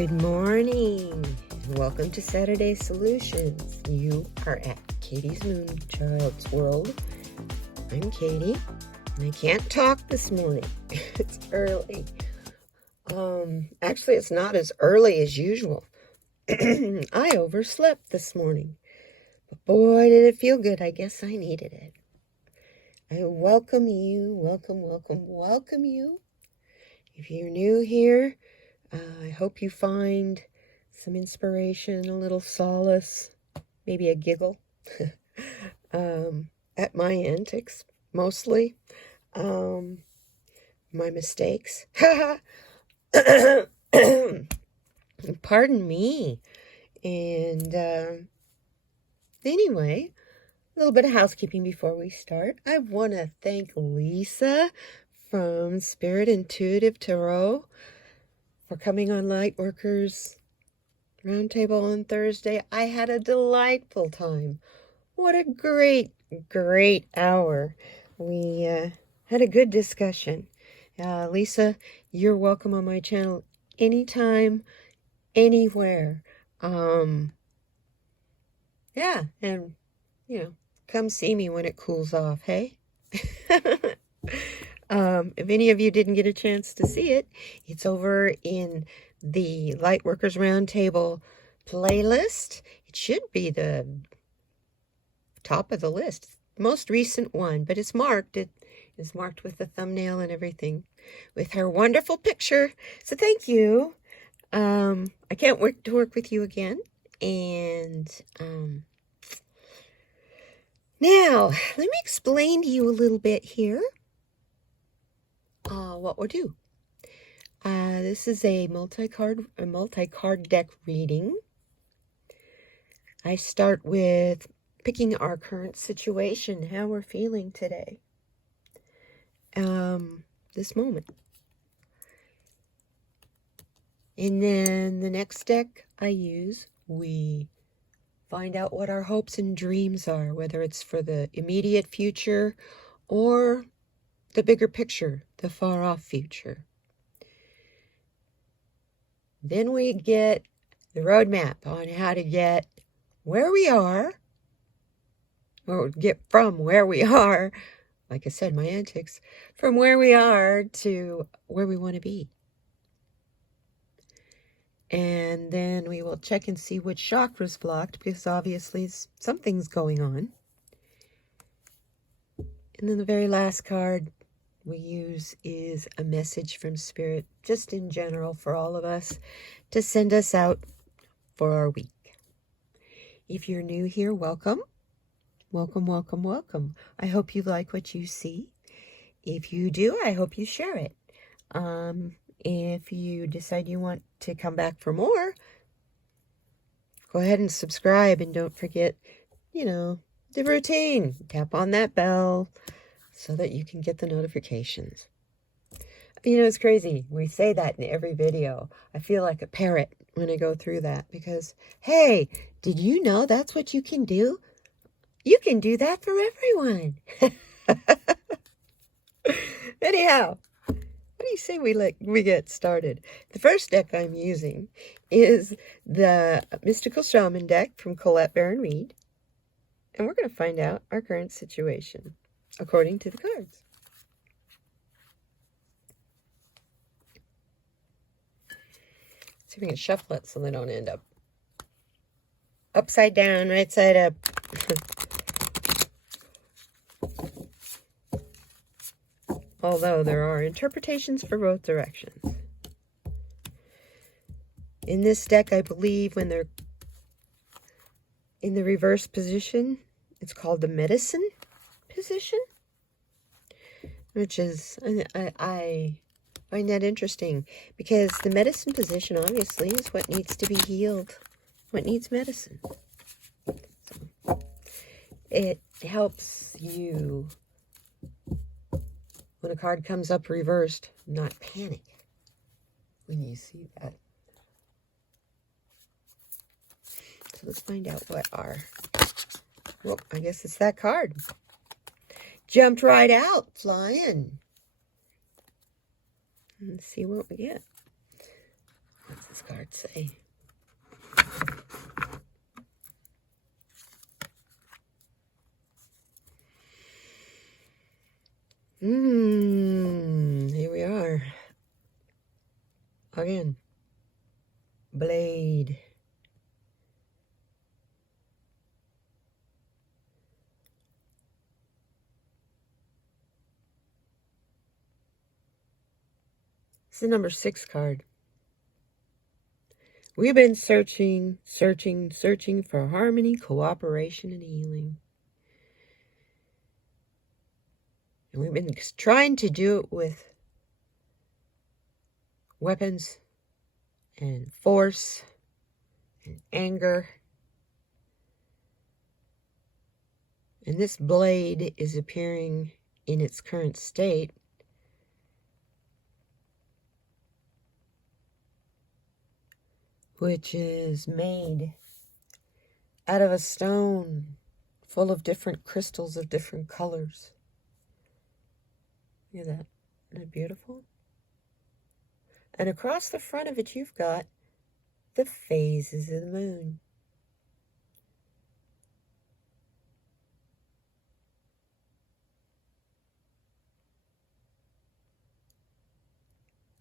Good morning. Welcome to Saturday Solutions. You are at Katie's MoonChild's World. I'm Katie, and I can't talk this morning. It's early. Actually, it's not as early as usual. I overslept this morning. But boy, did it feel good. I guess I needed it. I welcome you, welcome you. If you're new here, I hope you find some inspiration, a little solace, maybe a giggle at my antics, mostly. My mistakes. Pardon me. And anyway, a little bit of housekeeping before we start. I want to thank Lisa from Spirit Intuitive Tarot for coming on Lightworkers Roundtable on Thursday. I had a delightful time. What a great hour. We had a good discussion. Lisa, you're welcome on my channel anytime, anywhere. Yeah, and, come see me when it cools off, hey? If any of you didn't get a chance to see it, it's over in the Lightworkers Roundtable playlist. It should be the top of the list, most recent one, but it's marked. It is marked with the thumbnail and everything, with her wonderful picture. So thank you. I can't wait to work with you again. And now let me explain to you a little bit here. What we'll do. This is a multi-card deck reading. I start with picking our current situation, how we're feeling today, this moment. And then the next deck I use, we find out what our hopes and dreams are, whether it's for the immediate future or the bigger picture, the far-off future. Then we get the roadmap on how to get where we are, or get from where we are, like I said, my antics, from where we are to where we want to be. And then we will check and see which chakra's blocked, because obviously something's going on. And then the very last card we use is a message from Spirit, just in general for all of us, to send us out for our week. If you're new here, welcome. Welcome. I hope you like what you see. If you do, I hope you share it. If you decide you want to come back for more, go ahead and subscribe, and don't forget, the routine. Tap on that bell so that you can get the notifications. It's crazy. We say that in every video. I feel like a parrot when I go through that because, hey, did you know that's what you can do? You can do that for everyone. Anyhow, what do you say we get started? The first deck I'm using is the Mystical Shaman deck from Colette Baron Reed. And we're going to find out our current situation according to the cards. See if we can shuffle it so they don't end up upside down, right side up. Although there are interpretations for both directions. In this deck, I believe when they're in the reverse position, it's called the medicine position, which is, I find that interesting, because the medicine position obviously is what needs to be healed, what needs medicine. So it helps you, when a card comes up reversed, not panic when you see that. So let's find out what I guess it's that card. Jumped right out, flying. Let's see what we get. What's this card say? Here we are. Again. Blade. It's the number 6 card. We've been searching for harmony, cooperation, and healing. And we've been trying to do it with weapons and force and anger. And this blade is appearing in its current state. Which is made out of a stone full of different crystals of different colors. Look at that. Isn't it beautiful? And across the front of it, you've got the phases of the moon.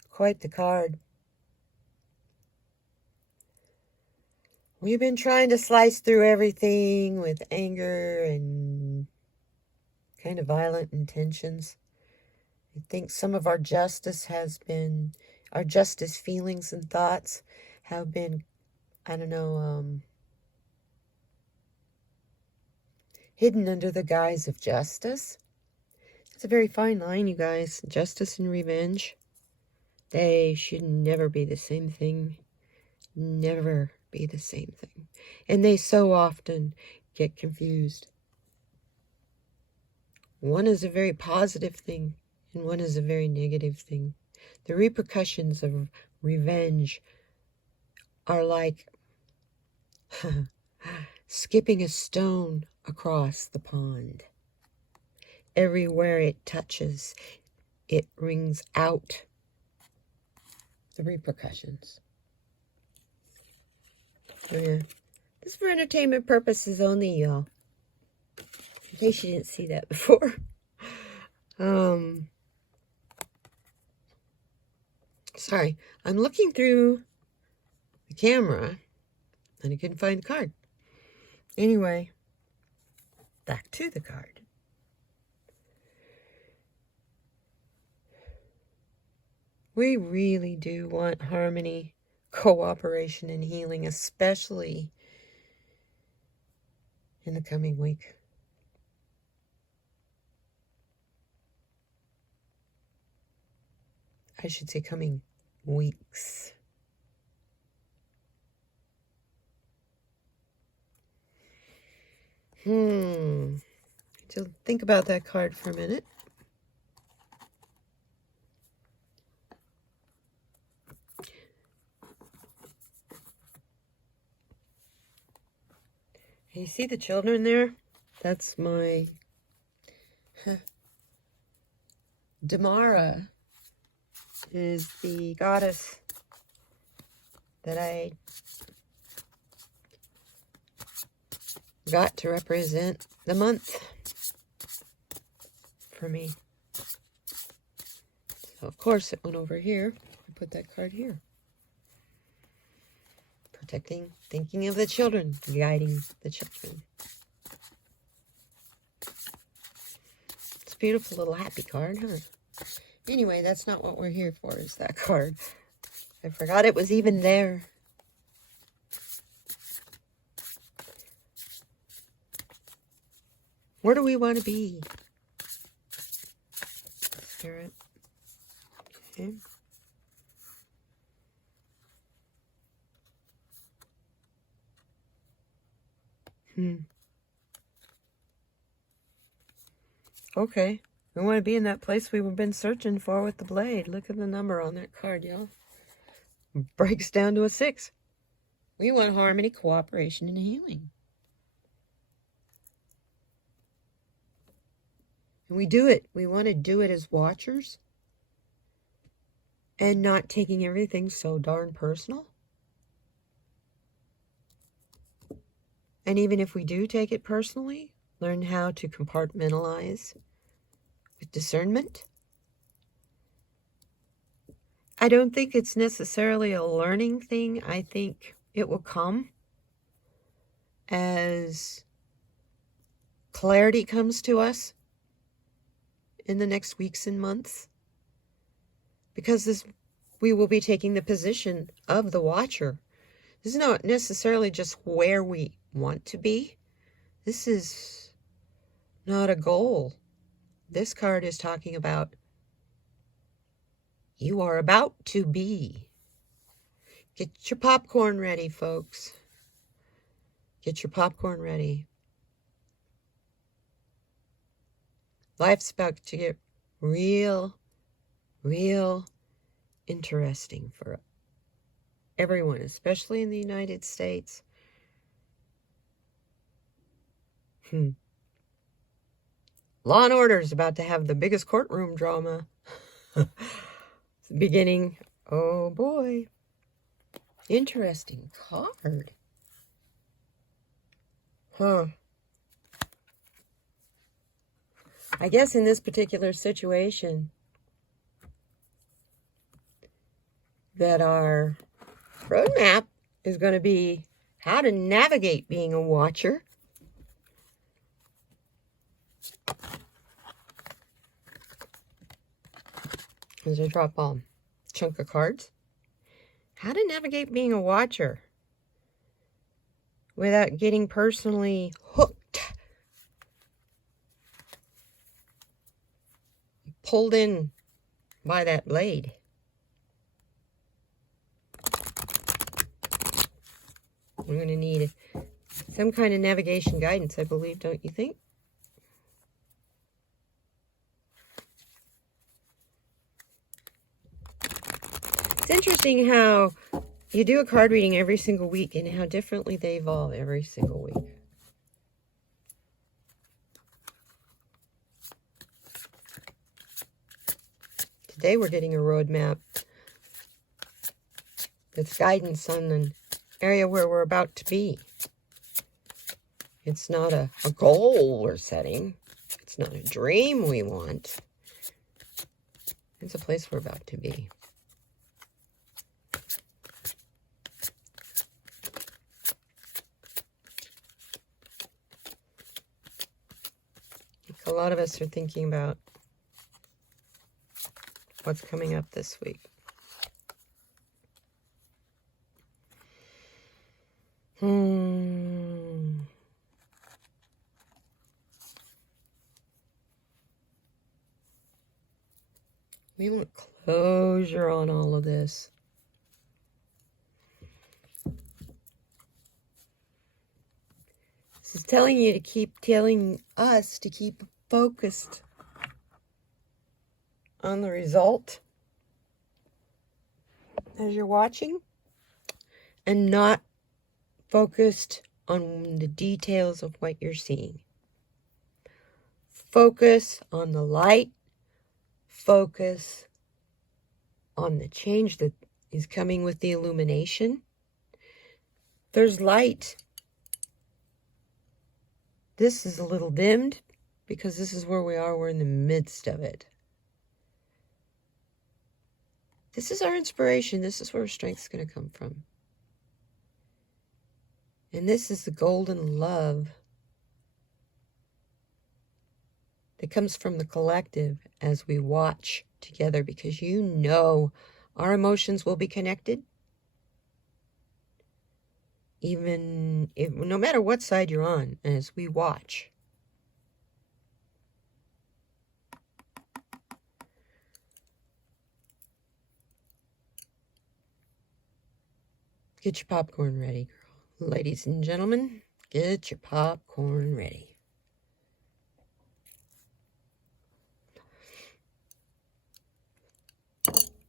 Quite the card. We've been trying to slice through everything with anger and kind of violent intentions. I think some of our justice feelings and thoughts have been, I don't know, hidden under the guise of justice. It's a very fine line, you guys. Justice and revenge. They should never be the same thing. Never be the same thing. And they so often get confused. One is a very positive thing, and one is a very negative thing. The repercussions of revenge are like skipping a stone across the pond. Everywhere it touches, it rings out the repercussions. Oh, yeah. This is for entertainment purposes only, y'all. In case you didn't see that before. Sorry. I'm looking through the camera and I couldn't find the card. Anyway, back to the card. We really do want harmony, cooperation, and healing, especially in the coming week. I should say coming weeks. So think about that card for a minute. You see the children there? That's my Damara is the goddess that I got to represent the month for me. So of course it went over here. I put that card here. Protecting, thinking of the children, guiding the children. It's a beautiful little happy card, huh? Anyway, that's not what we're here for, is that card. I forgot it was even there. Where do we want to be? Spirit. Okay. Okay. We want to be in that place we've been searching for with the blade. Look at the number on that card, y'all. Breaks down to a 6. We want harmony, cooperation, and healing. And we do it. We want to do it as watchers. and not taking everything so darn personal. And even if we do take it personally, learn how to compartmentalize with discernment. I don't think it's necessarily a learning thing. I think it will come as clarity comes to us in the next weeks and months. Because we will be taking the position of the watcher. This is not necessarily just where we want to be. This is not a goal. This card is talking about you are about to be. Get your popcorn ready, folks. Get your popcorn ready. Life's about to get real interesting for everyone, especially in the United States. Law and Order is about to have the biggest courtroom drama. It's the beginning. Oh boy. Interesting card. I guess in this particular situation, that our roadmap is going to be how to navigate being a watcher. As I drop a chunk of cards. How to navigate being a watcher without getting personally hooked. Pulled in by that blade. I'm going to need some kind of navigation guidance, I believe, don't you think? It's interesting how you do a card reading every single week and how differently they evolve every single week. Today we're getting a roadmap that's guidance on an area where we're about to be. It's not a goal we're setting. It's not a dream we want. It's a place we're about to be. A lot of us are thinking about what's coming up this week. We want closure on all of this. This is telling us to keep focused on the result as you're watching and not focused on the details of what you're seeing. Focus on the light. Focus on the change that is coming with the illumination. There's light. This is a little dimmed because this is where we are. We're in the midst of it. This is our inspiration. This is where our strength is going to come from. And this is the golden love that comes from the collective as we watch together, because you know our emotions will be connected. Even if, no matter what side you're on, as we watch. Get your popcorn ready, girl. Ladies and gentlemen, get your popcorn ready.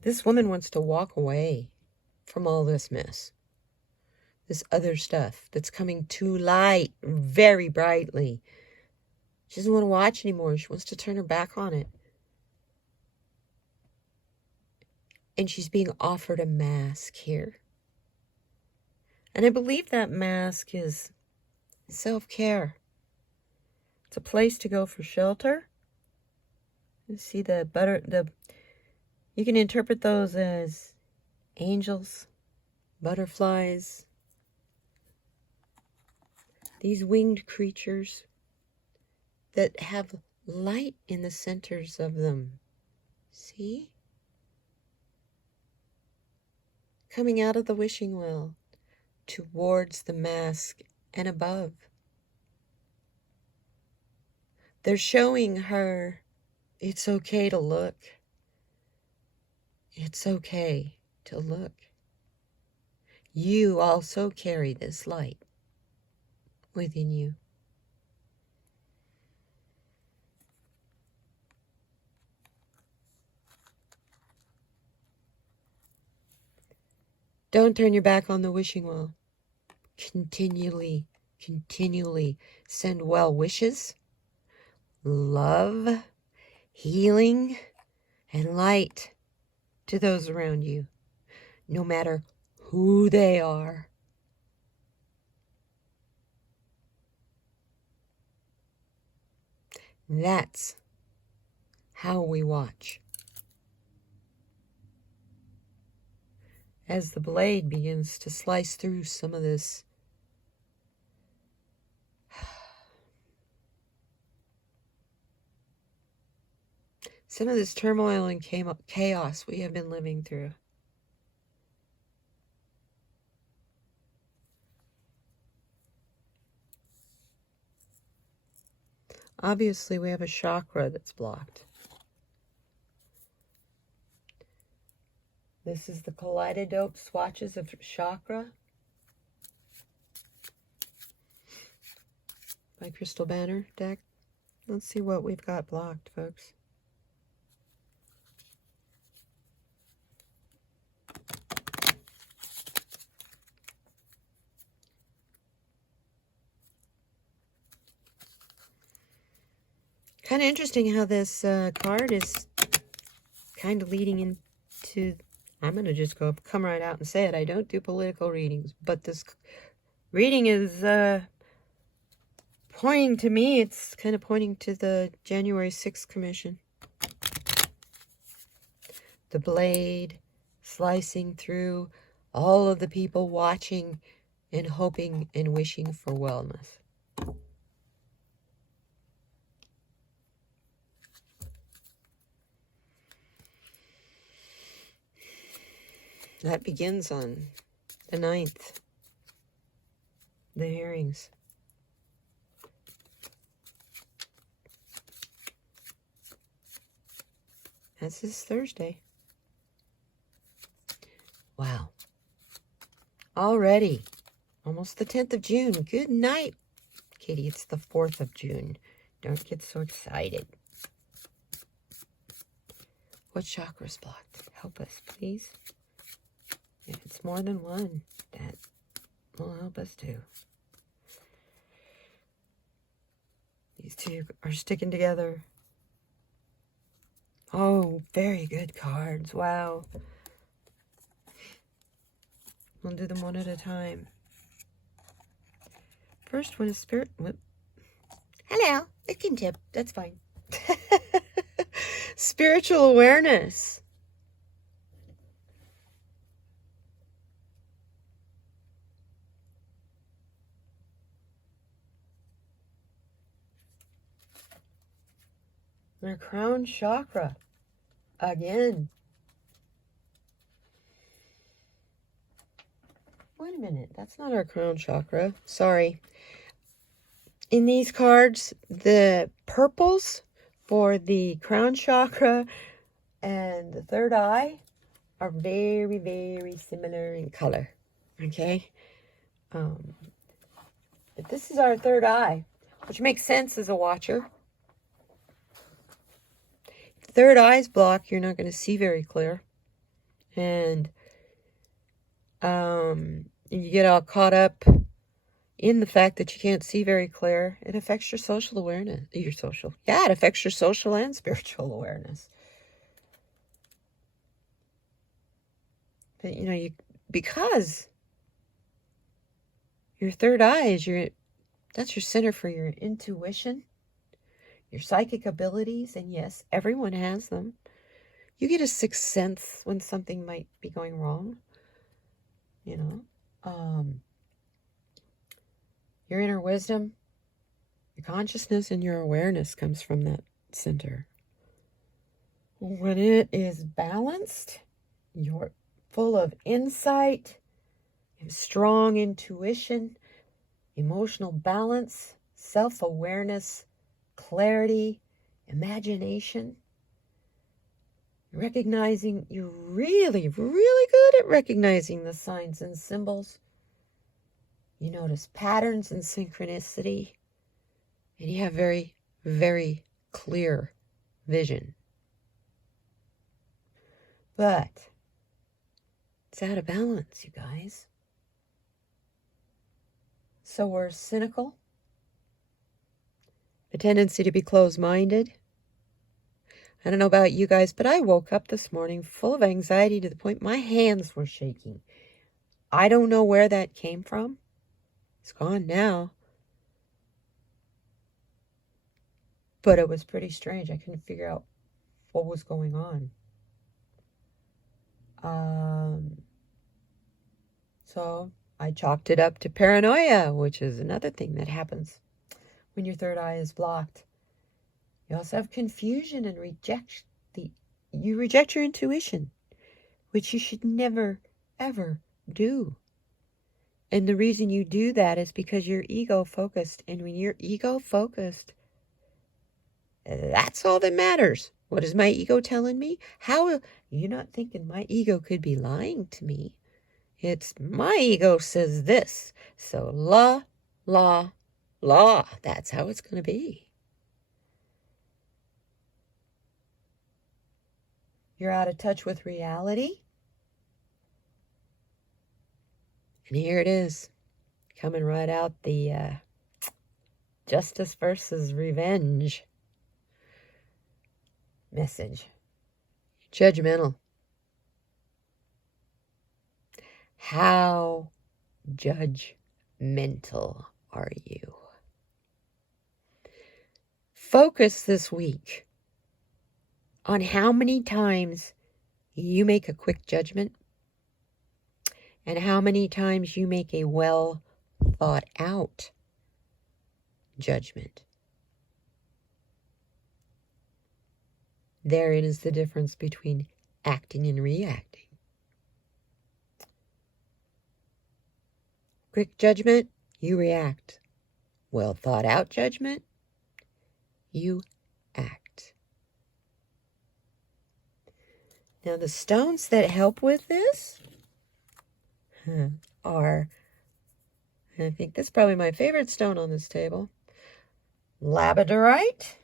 This woman wants to walk away from all this mess. This other stuff that's coming to light very brightly. She doesn't want to watch anymore. She wants to turn her back on it. And she's being offered a mask here. And I believe that mask is self-care. It's a place to go for shelter. You see you can interpret those as angels, butterflies, these winged creatures that have light in the centers of them. See? Coming out of the wishing well towards the mask and above. They're showing her it's okay to look. It's okay to look. You also carry this light within you. Don't turn your back on the wishing well. Continually send well wishes, love, healing, and light to those around you, no matter who they are. That's how we watch. As the blade begins to slice through some of this turmoil and chaos we have been living through. Obviously, we have a chakra that's blocked. This is the Kaleidodope Swatches of Chakra by Crystal Banner deck. Let's see what we've got blocked, folks. Kind of interesting how this card is kind of leading into... I'm going to just come right out and say it. I don't do political readings, but this reading is pointing to me. It's kind of pointing to the January 6th commission. The blade slicing through all of the people watching and hoping and wishing for wellness. That begins on the 9th. The hearings. That's this Thursday. Wow. Already. Almost the 10th of June. Good night, Kitty. It's the 4th of June. Don't get so excited. What chakra's blocked? Help us, please. If it's more than one, that will help us too. These two are sticking together. Oh, very good cards. Wow. We'll do them one at a time. First one is spirit. Whoop. Hello. It can tip. That's fine. Spiritual awareness. Our crown chakra. Again. Wait a minute. That's not our crown chakra. Sorry. In these cards, the purples for the crown chakra and the third eye are very, very similar in color. Okay? But this is our third eye, which makes sense as a watcher. Third eye's blocked, you're not going to see very clear. And you get all caught up in the fact that you can't see very clear. It affects your social awareness. It affects your social and spiritual awareness. But, because your third eye is that's your center for your intuition, your psychic abilities, and yes, everyone has them. You get a sixth sense when something might be going wrong, Your inner wisdom, your consciousness, and your awareness comes from that center. When it is balanced, you're full of insight, strong intuition, emotional balance, self-awareness, clarity, imagination. You're really, really good at recognizing the signs and symbols. You notice patterns and synchronicity, and you have very, very clear vision. But it's out of balance, you guys. So we're cynical, a tendency to be closed-minded. I don't know about you guys, but I woke up this morning full of anxiety to the point my hands were shaking. I don't know where that came from. It's gone now. But it was pretty strange. I couldn't figure out what was going on. So I chalked it up to paranoia, which is another thing that happens when your third eye is blocked. You also have confusion and you reject your intuition, which you should never, ever do. And the reason you do that is because you're ego-focused. And when you're ego-focused, that's all that matters. What is my ego telling me? How you're not thinking my ego could be lying to me. It's my ego says this. So la, la, la. That's how it's going to be. You're out of touch with reality. And here it is, coming right out, the justice versus revenge message. Judgmental. How judgmental are you? Focus this week on how many times you make a quick judgment and how many times you make a well thought out judgment. Therein is the difference between acting and reacting. Quick judgment, you react. Well thought out judgment, you act. Now the stones that help with this are, and I think this is probably my favorite stone on this table, labradorite,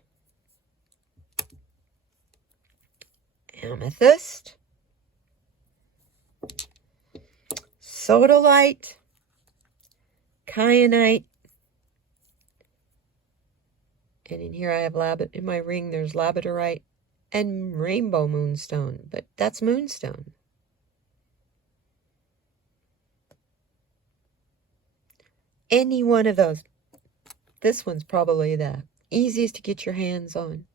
amethyst, sodalite, kyanite, and in here I have in my ring there's labradorite and rainbow moonstone, but that's moonstone. Any one of those. This one's probably the easiest to get your hands on.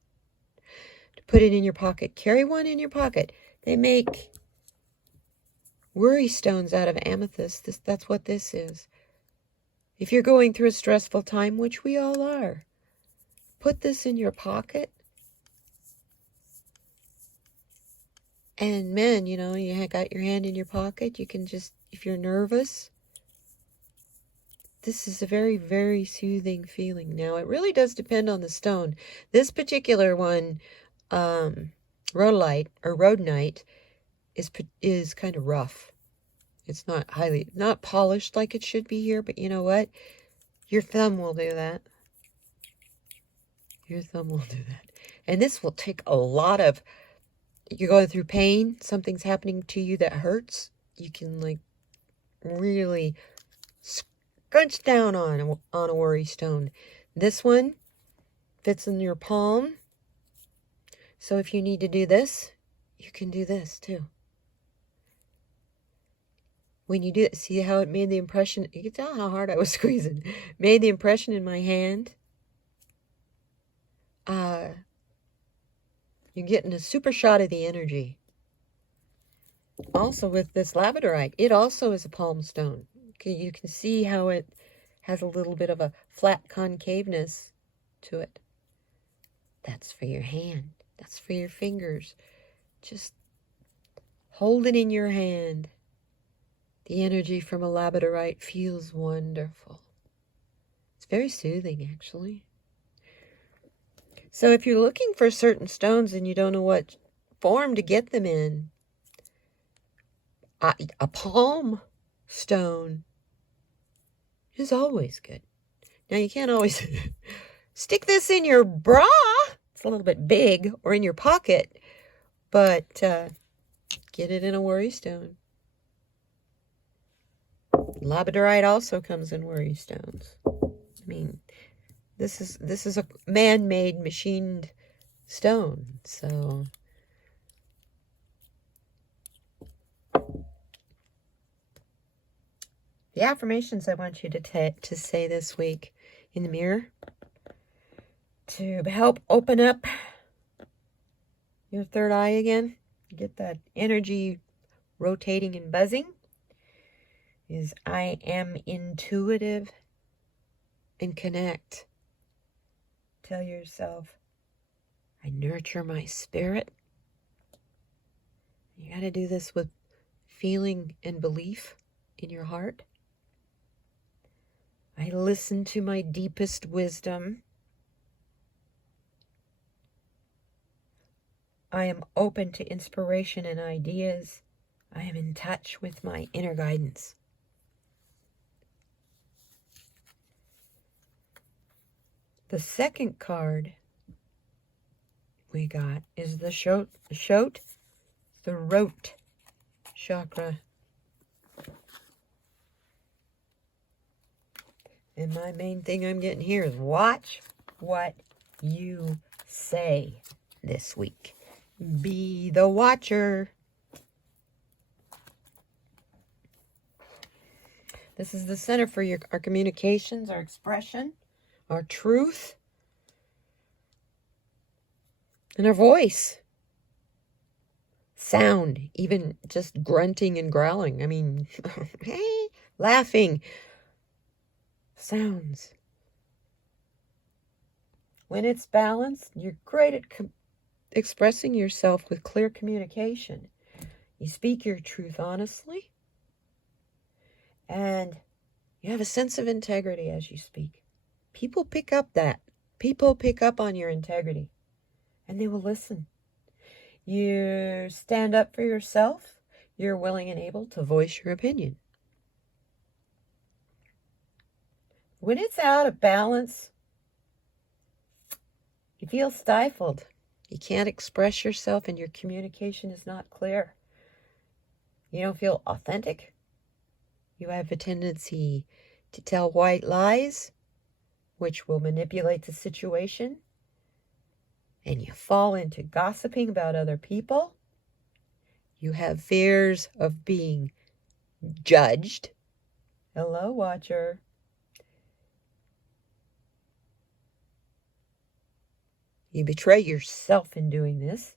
To put it in your pocket. Carry one in your pocket. They make worry stones out of amethyst. That's what this is. If you're going through a stressful time, which we all are, put this in your pocket. And man, you got your hand in your pocket. You can just, if you're nervous, this is a very, very soothing feeling. Now, it really does depend on the stone. This particular one, rhodolite or rhodonite, is kind of rough. It's not polished like it should be here, but you know what? Your thumb will do that. Your thumb will do that. And this will take a lot of, you're going through pain, something's happening to you that hurts, you can really scrunch down on a worry stone. This one fits in your palm. So if you need to do this, you can do this too. when you do it, see how it made the impression? You can tell how hard I was squeezing. Made the impression in my hand. You're getting a super shot of the energy. Also with this labradorite, it also is a palm stone. Okay, you can see how it has a little bit of a flat concaveness to it. That's for your hand. That's for your fingers. Just hold it in your hand. The energy from a labradorite feels wonderful. It's very soothing, actually. So if you're looking for certain stones and you don't know what form to get them in, a palm stone is always good. Now, you can't always stick this in your bra. It's a little bit big, or in your pocket, but get it in a worry stone. Labradorite also comes in worry stones. I mean, this is a man-made, machined stone, so the affirmations I want you to say this week in the mirror to help open up your third eye again, get that energy rotating and buzzing, is I am intuitive and connect. Tell yourself, I nurture my spirit. You got to do this with feeling and belief in your heart. I listen to my deepest wisdom. I am open to inspiration and ideas. I am in touch with my inner guidance. The second card we got is the throat chakra. And my main thing I'm getting here is watch what you say this week. Be the watcher. This is the center for our communications, our expression, our truth, and our voice. Sound, even just grunting and growling. I mean, laughing. Sounds. When it's balanced, you're great at expressing yourself with clear communication. You speak your truth honestly, and you have a sense of integrity as you speak. People pick up that. People pick up on your integrity, and they will listen. You stand up for yourself. You're willing and able to voice your opinion. When it's out of balance, you feel stifled. You can't express yourself and your communication is not clear. You don't feel authentic. You have a tendency to tell white lies, which will manipulate the situation. And you fall into gossiping about other people. You have fears of being judged. Hello, watcher. You betray yourself in doing this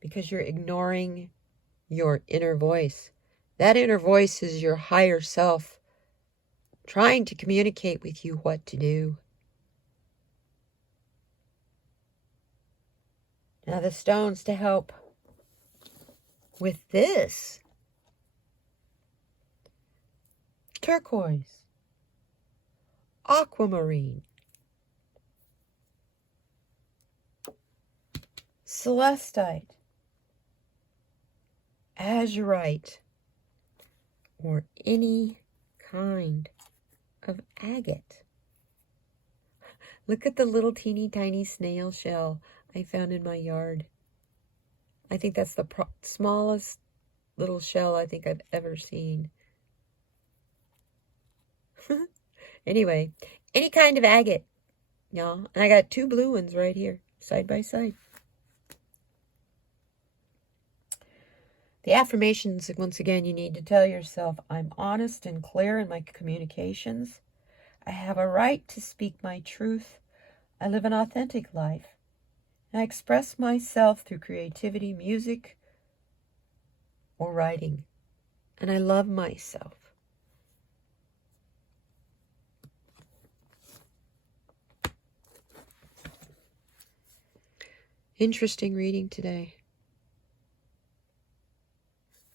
because you're ignoring your inner voice. That inner voice is your higher self trying to communicate with you what to do. Now the stones to help with this: turquoise, aquamarine, celestite, azurite, or any kind of agate. Look at the little teeny tiny snail shell I found in my yard. I think that's the smallest little shell I think I've ever seen. Anyway, any kind of agate, y'all. And I got 2 blue ones right here, side by side. The affirmations, once again, you need to tell yourself, I'm honest and clear in my communications. I have a right to speak my truth. I live an authentic life. I express myself through creativity, music, or writing. And I love myself. Interesting reading today.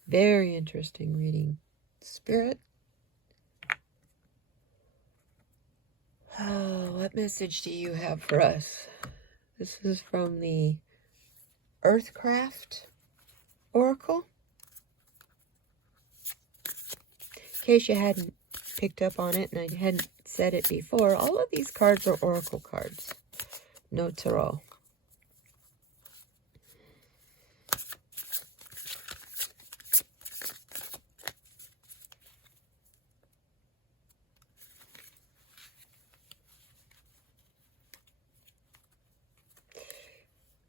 Very interesting reading. Spirit. Oh, what message do you have for us? This is from the Earthcraft Oracle. In case you hadn't picked up on it and I hadn't said it before, all of these cards are Oracle cards. No tarot.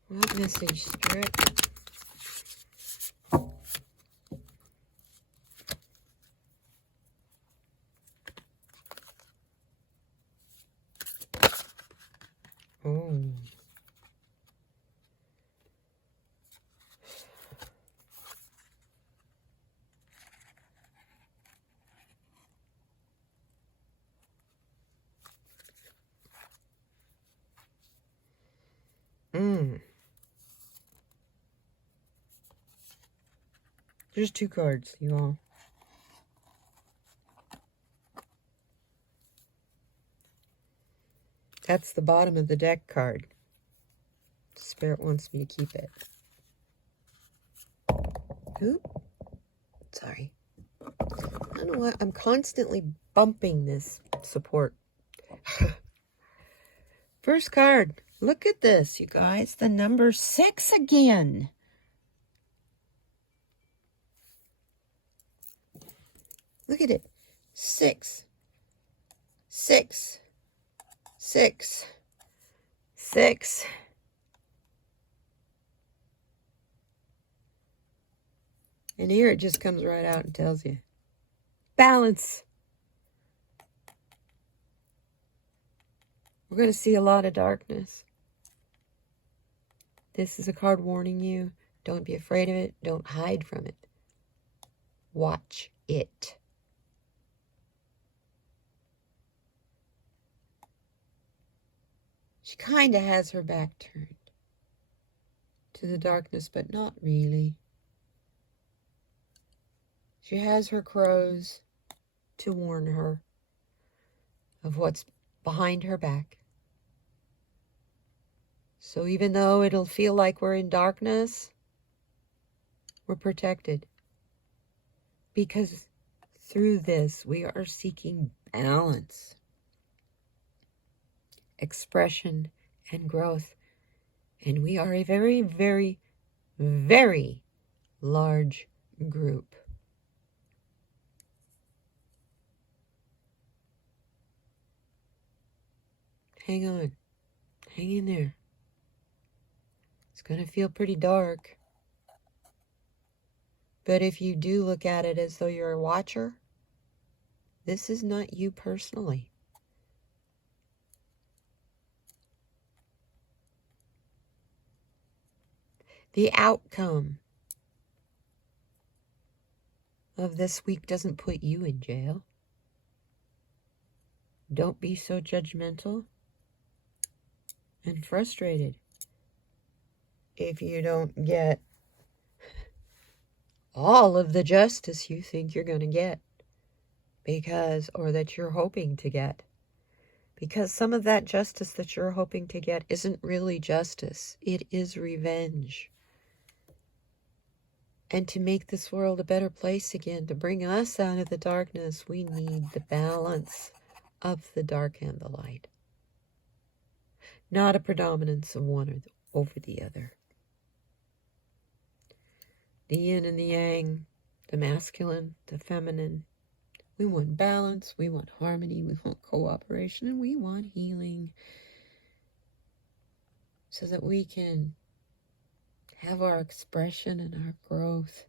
What message, Spirit? Oh. There's two cards, you all. That's the bottom of the deck card. Spirit wants me to keep it. Oop. Sorry. I don't know what. I'm constantly bumping this support. First card. Look at this, you guys. The number 6 again. Look at it. 6. 6. 6. 6. And here it just comes right out and tells you. Balance. We're going to see a lot of darkness. This is a card warning you. Don't be afraid of it. Don't hide from it. Watch it. She kind of has her back turned to the darkness, but not really. She has her crows to warn her of what's behind her back. So even though it'll feel like we're in darkness, we're protected. Because through this, we are seeking balance, expression, and growth. And we are a very, very, very large group. Hang on. Hang in there. It's going to feel pretty dark. But if you do look at it as though you're a watcher, this is not you personally. The outcome of this week doesn't put you in jail. Don't be so judgmental and frustrated if you don't get all of the justice you think you're going to get, or that you're hoping to get. Because some of that justice that you're hoping to get isn't really justice. It is revenge. And to make this world a better place again, to bring us out of the darkness, we need the balance of the dark and the light. Not a predominance of one over the other. The yin and the yang, the masculine, the feminine. We want balance, we want harmony, we want cooperation, and we want healing. So that we can have our expression and our growth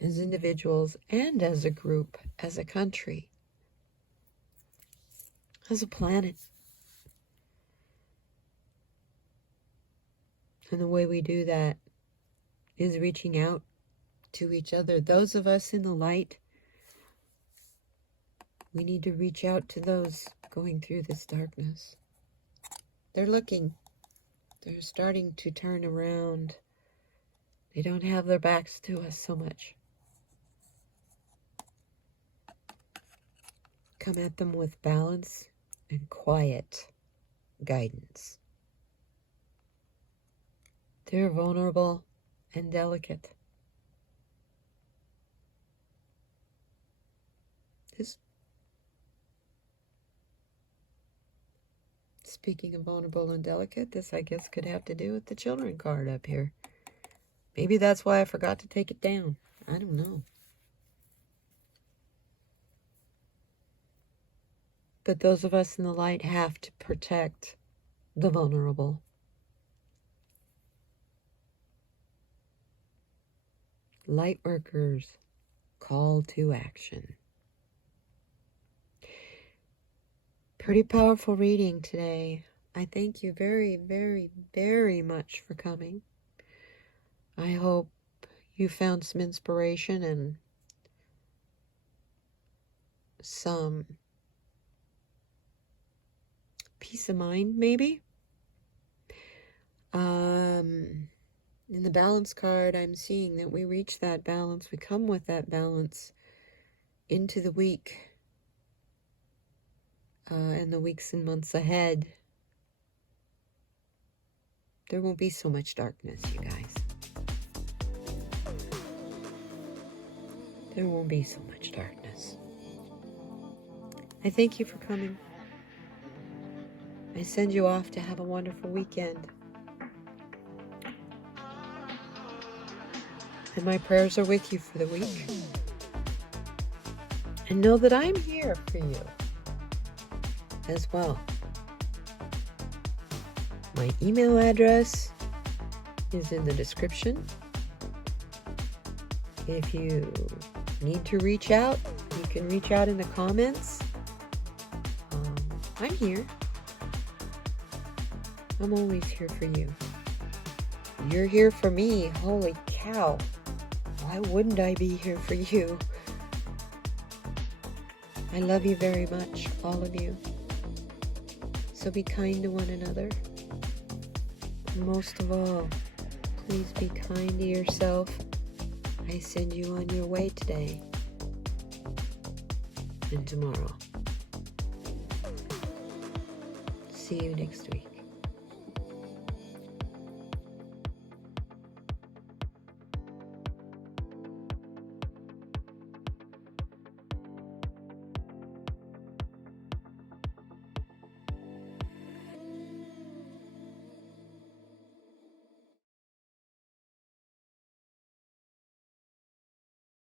as individuals and as a group, as a country, as a planet. And the way we do that is reaching out to each other. Those of us in the light, we need to reach out to those going through this darkness. They're looking. They're starting to turn around. They don't have their backs to us so much. Come at them with balance and quiet guidance. They're vulnerable and delicate. Speaking of vulnerable and delicate, this I guess could have to do with the children card up here. Maybe that's why I forgot to take it down. I don't know. But those of us in the light have to protect the vulnerable. Light workers, call to action. Pretty powerful reading today. I thank you very, very, very much for coming. I hope you found some inspiration and some peace of mind, maybe. In the balance card, I'm seeing that we reach that balance. We come with that balance into the week and the weeks and months ahead. There won't be so much darkness, you guys. There won't be so much darkness. I thank you for coming. I send you off to have a wonderful weekend. And my prayers are with you for the week. And know that I'm here for you as well. My email address is in the description. If you need to reach out, you can reach out in the comments. I'm here. I'm always here for you. You're here for me. Holy cow. Why wouldn't I be here for you? I love you very much, all of you. So be kind to one another. And most of all, please be kind to yourself. I send you on your way today and tomorrow. See you next week.